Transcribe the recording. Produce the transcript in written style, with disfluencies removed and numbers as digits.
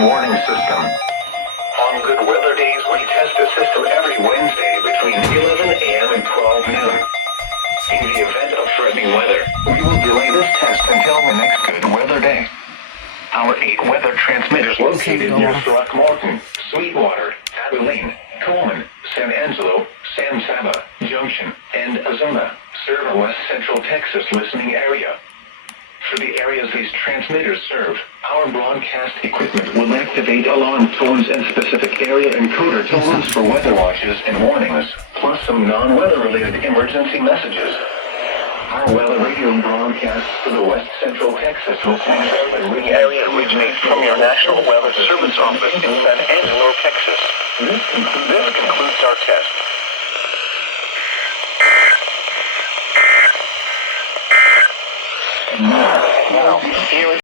warning system. On good weather days, we test the system every Wednesday between 11 a.m. and 12 noon. In the event of threatening weather, we will delay this test until the next good weather day. Our 8 weather transmitters located near Throckmorton, Sweetwater, Abilene, Coleman, San Angelo, San Saba, Junction, and Azona serve a West Central Texas listening area. For the areas these transmitters serve, our broadcast equipment will activate alarm tones and specific area encoder tones for weather watches and warnings, plus some non-weather related emergency messages. Our weather radio broadcasts for the West Central Texas listening area originates from your National Weather Service office in San Angelo, Texas. This concludes our test. And now, here is